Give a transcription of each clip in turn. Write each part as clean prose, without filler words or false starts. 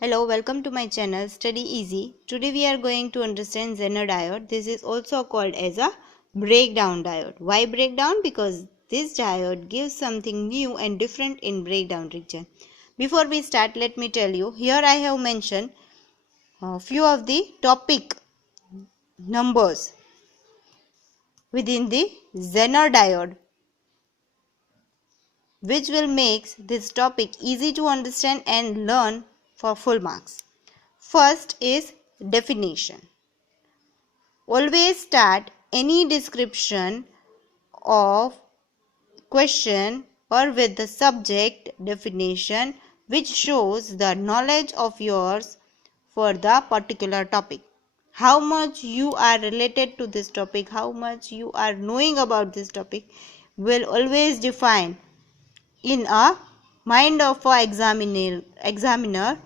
Hello, welcome to my channel Study Easy. Today we are going to understand Zener diode. This is also called as a breakdown diode. Why breakdown? Because this diode gives something new and different in breakdown region. Before we start, let me tell you, here I have mentioned a few of the topic numbers within the Zener diode, which will make this topic easy to understand and learn for full marks. First is definition. Always start any description of question or with the subject definition which shows the knowledge of yours for the particular topic. How much you are related to this topic, how much you are knowing about this topic will always define in a mind of a examiner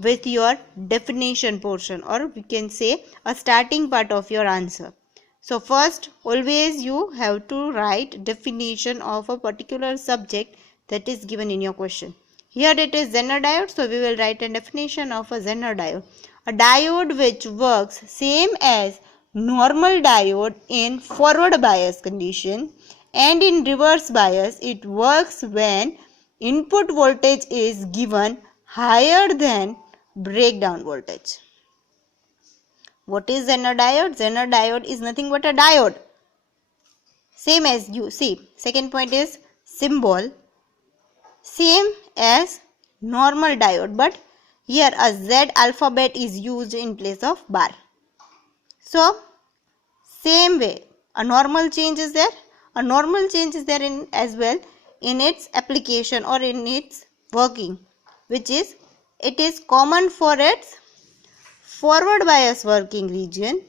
with your definition portion, or we can say a starting part of your answer. So first always you have to write definition of a particular subject that is given in your question. Here it is Zener diode, so we will write a definition of a Zener diode. A diode which works same as normal diode in forward bias condition, and in reverse bias it works when input voltage is given higher than breakdown voltage. What is Zener diode? Zener diode is nothing but a diode. Same as you see. Second point is symbol. Same as normal diode, but here a Z alphabet is used in place of bar. So same way, a normal change is there. A normal change is there in as well in its application or in its working, which is it is common for its forward bias working region.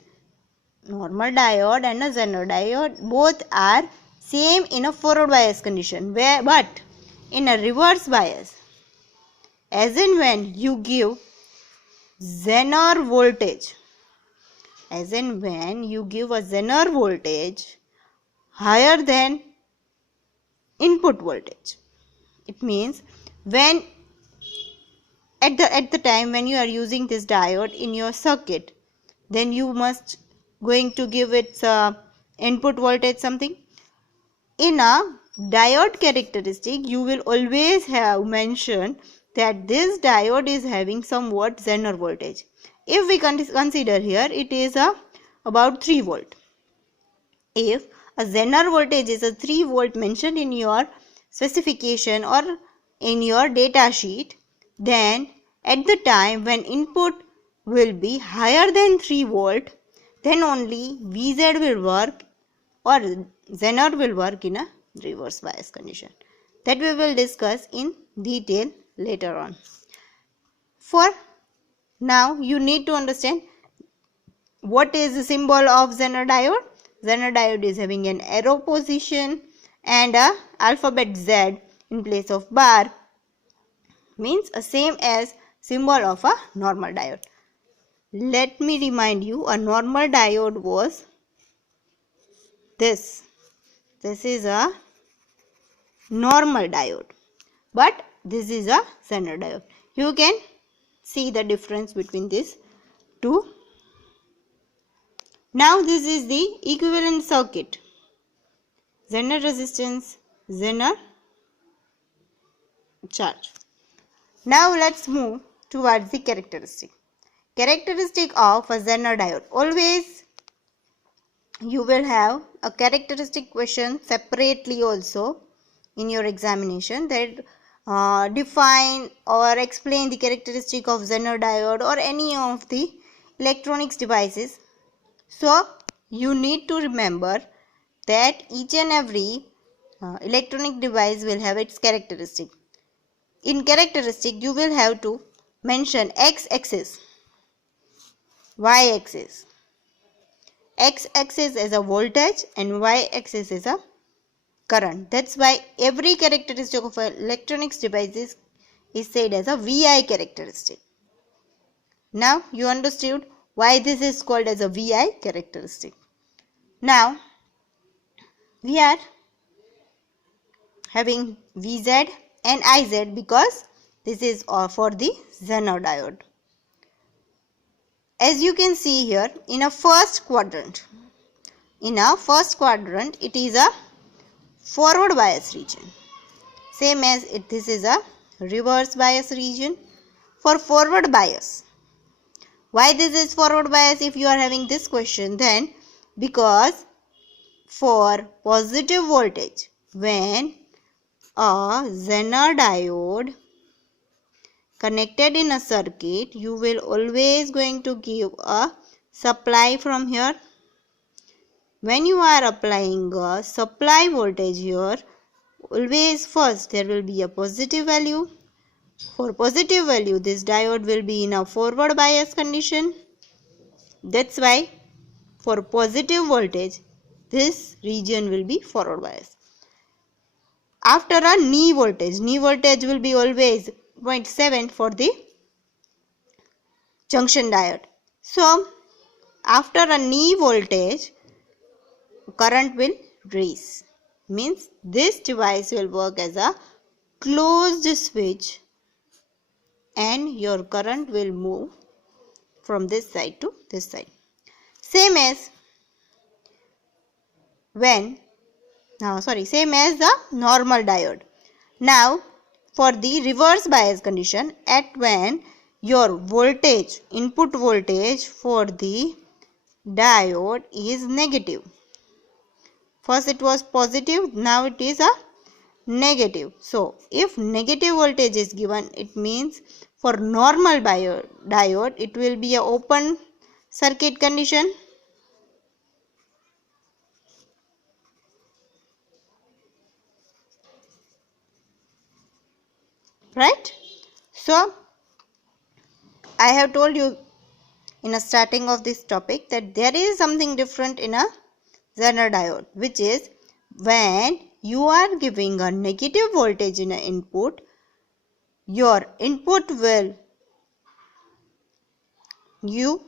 Normal diode and a Zener diode both are same in a forward bias condition, but in a reverse bias, as in when you give Zener voltage, as in when you give a Zener voltage higher than input voltage, it means when at the time when you are using this diode in your circuit, then you must going to give its input voltage something. In a diode characteristic, you will always have mentioned that this diode is having somewhat Zener voltage. If we consider here, it is about 3 volt. If a Zener voltage is a 3 volt mentioned in your specification or in your data sheet, then at the time when input will be higher than 3 volt, then only VZ will work or Zener will work in a reverse bias condition. That we will discuss in detail later on. For now, you need to understand what is the symbol of Zener diode. Zener diode is having an arrow position and a alphabet Z in place of bar, means a same as symbol of a normal diode. Let me remind you, a normal diode was this. This is a normal diode, but this is a Zener diode. You can see the difference between these two. Now this is the equivalent circuit. Zener resistance, Zener charge. Now let's move towards the characteristic. Characteristic of a Zener diode. Always you will have a characteristic question separately also in your examination that define or explain the characteristic of Zener diode or any of the electronics devices. So you need to remember that each and every electronic device will have its characteristic. In characteristic, you will have to mention x-axis, y-axis. X-axis is a voltage and y-axis is a current. That's why every characteristic of electronics devices is said as a VI characteristic. Now you understood why this is called as a VI characteristic. Now we are having VZ and IZ because This is for the Zener diode. As you can see here, in a first quadrant, it is a forward bias region. Same as this is a reverse bias region. For forward bias, why this is forward bias? If you are having this question, then because for positive voltage, when a Zener diode connected in a circuit, you will always going to give a supply from here. When you are applying a supply voltage here, always first there will be a positive value. For positive value, this diode will be in a forward bias condition. That's why for positive voltage, this region will be forward bias. After a knee voltage will be always 0.7 for the junction diode. So, after a knee voltage, current will raise. Means this device will work as a closed switch and your current will move from this side to this side. Same as the normal diode. Now, for the reverse bias condition, at when your voltage, input voltage for the diode is negative. First it was positive, now it is a negative. So, if negative voltage is given, it means for normal diode, it will be a open circuit condition. Right? So, I have told you in a starting of this topic that there is something different in a Zener diode, which is when you are giving a negative voltage in an input, your input will you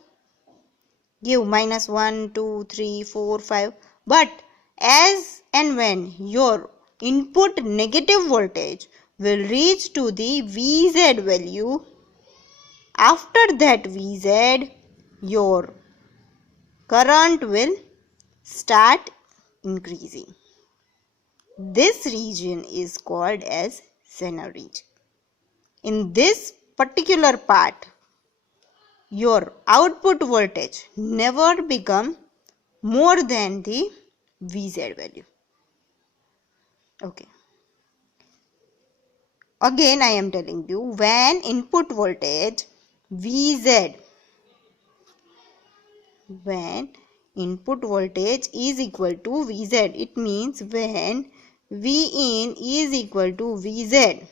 give -1, 2, 3, 4, 5. But as and when your input negative voltage will reach to the Vz value, after that Vz, your current will start increasing. This region is called as Zener region. In this particular part, your output voltage never become more than the Vz value. Okay. Again I am telling you, when input voltage Vz, when input voltage is equal to Vz, it means when Vin is equal to Vz,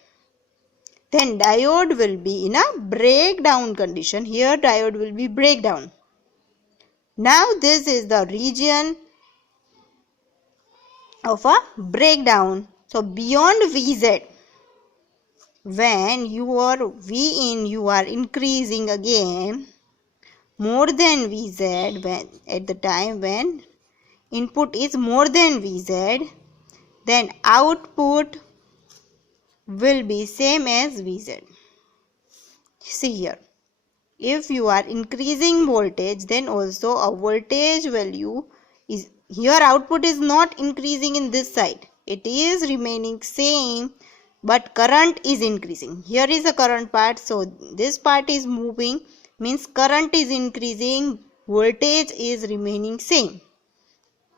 then diode will be in a breakdown condition. Here diode will be breakdown. Now this is the region of a breakdown. So beyond Vz, when your Vin you are increasing again more than Vz, when at the time when input is more than Vz, then output will be same as Vz. See here, if you are increasing voltage, then also a voltage value is here. Output is not increasing in this side, it is remaining same, but current is increasing. Here is a current part, so this part is moving, means current is increasing, voltage is remaining same.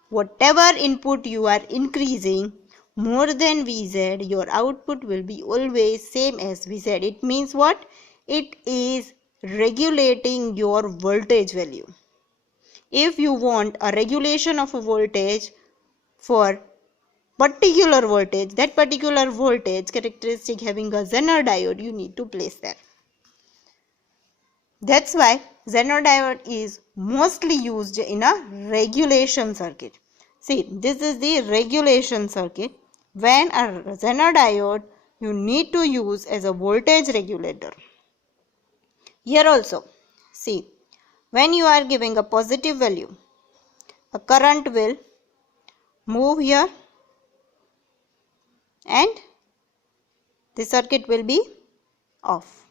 Whatever input you are increasing more than Vz, your output will be always same as Vz. It means what? It is regulating your voltage value. If you want a regulation of a voltage for particular voltage, that particular voltage characteristic having a Zener diode, you need to place there. That's why Zener diode is mostly used in a regulation circuit. See, this is the regulation circuit. When a Zener diode, you need to use as a voltage regulator. Here also, see, when you are giving a positive value, a current will move here and the circuit will be off.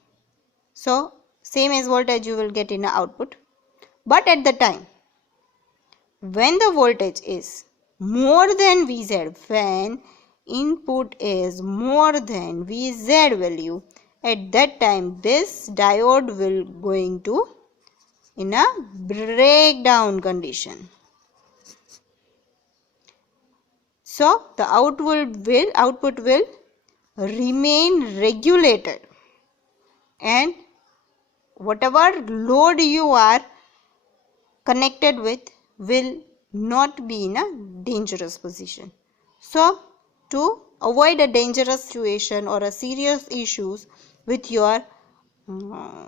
So same as voltage you will get in a output. But at the time when the voltage is more than Vz, when input is more than Vz value, at that time this diode will going to in a breakdown condition. So the output will remain regulated, and whatever load you are connected with will not be in a dangerous position. So to avoid a dangerous situation or a serious issues with your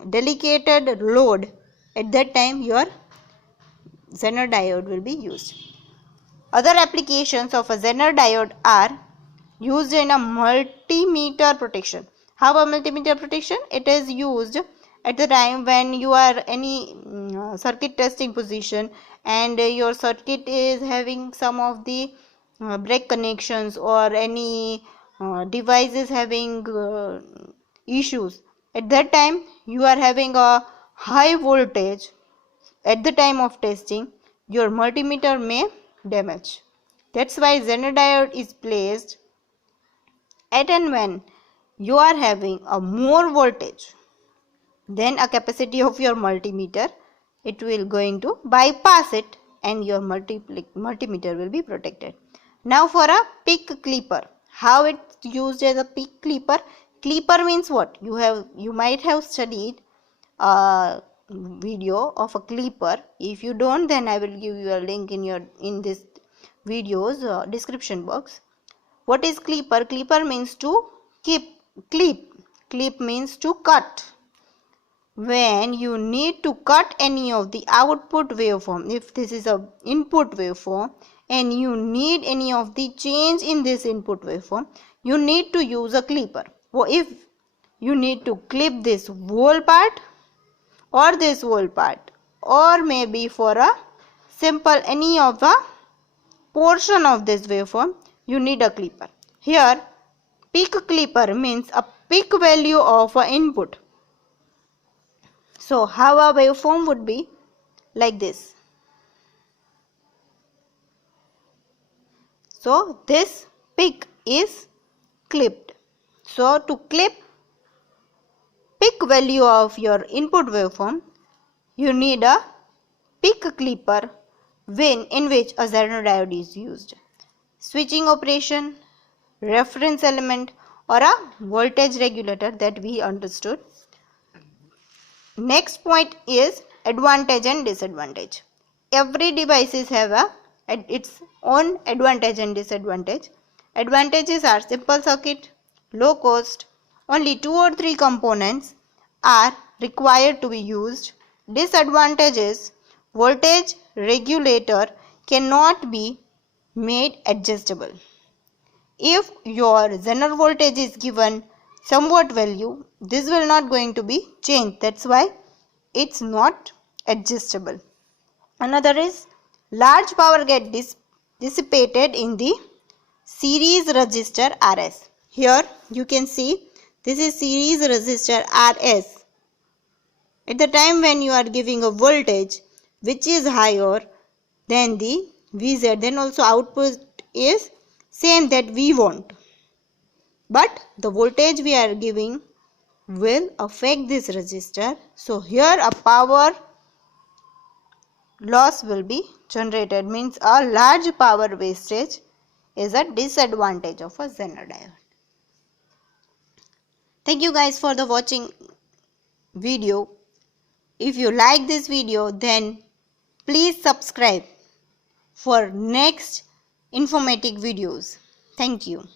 delicate load, at that time your Zener diode will be used. Other applications of a Zener diode are used in a multimeter protection. How a multimeter protection? It is used at the time when you are any circuit testing position and your circuit is having some of the break connections or any devices having issues. At that time you are having a high voltage. At the time of testing, your multimeter may damage. That's why Zener diode is placed at and when you are having a more voltage than a capacity of your multimeter, it will going to bypass it and your multimeter will be protected. Now for a peak clipper, how it's used as a peak clipper? Clipper means what? You might have studied a video of a clipper. If you don't, then I will give you a link in this video's description box. What is clipper? Clipper means to clip. Clip means to cut. When you need to cut any of the output waveform, if this is a input waveform and you need any of the change in this input waveform, you need to use a clipper. Or if you need to clip this whole part or this whole part, or maybe for a simple any of the portion of this waveform, you need a clipper. Here peak clipper means a peak value of an input. So how a waveform would be like this. So this peak is clipped. So to clip peak value of your input waveform, you need a peak clipper in which a Zener diode is used. Switching operation, reference element, or a voltage regulator that we understood. Next point is advantage and disadvantage. Every device have its own advantage and disadvantage. Advantages are simple circuit, low cost, only 2 or 3 components are required to be used. Disadvantages: voltage regulator cannot be made adjustable. If your Zener voltage is given somewhat value, this will not going to be changed. That's why it's not adjustable. Another is large power get dissipated in the series resistor RS. Here you can see this is series resistor RS. At the time when you are giving a voltage which is higher than the Vz, then also output is same that we want. But the voltage we are giving will affect this resistor. So here a power loss will be generated, means a large power wastage is a disadvantage of a Zener diode. Thank you guys for the watching video. If you like this video, then please subscribe for next informative videos. Thank you.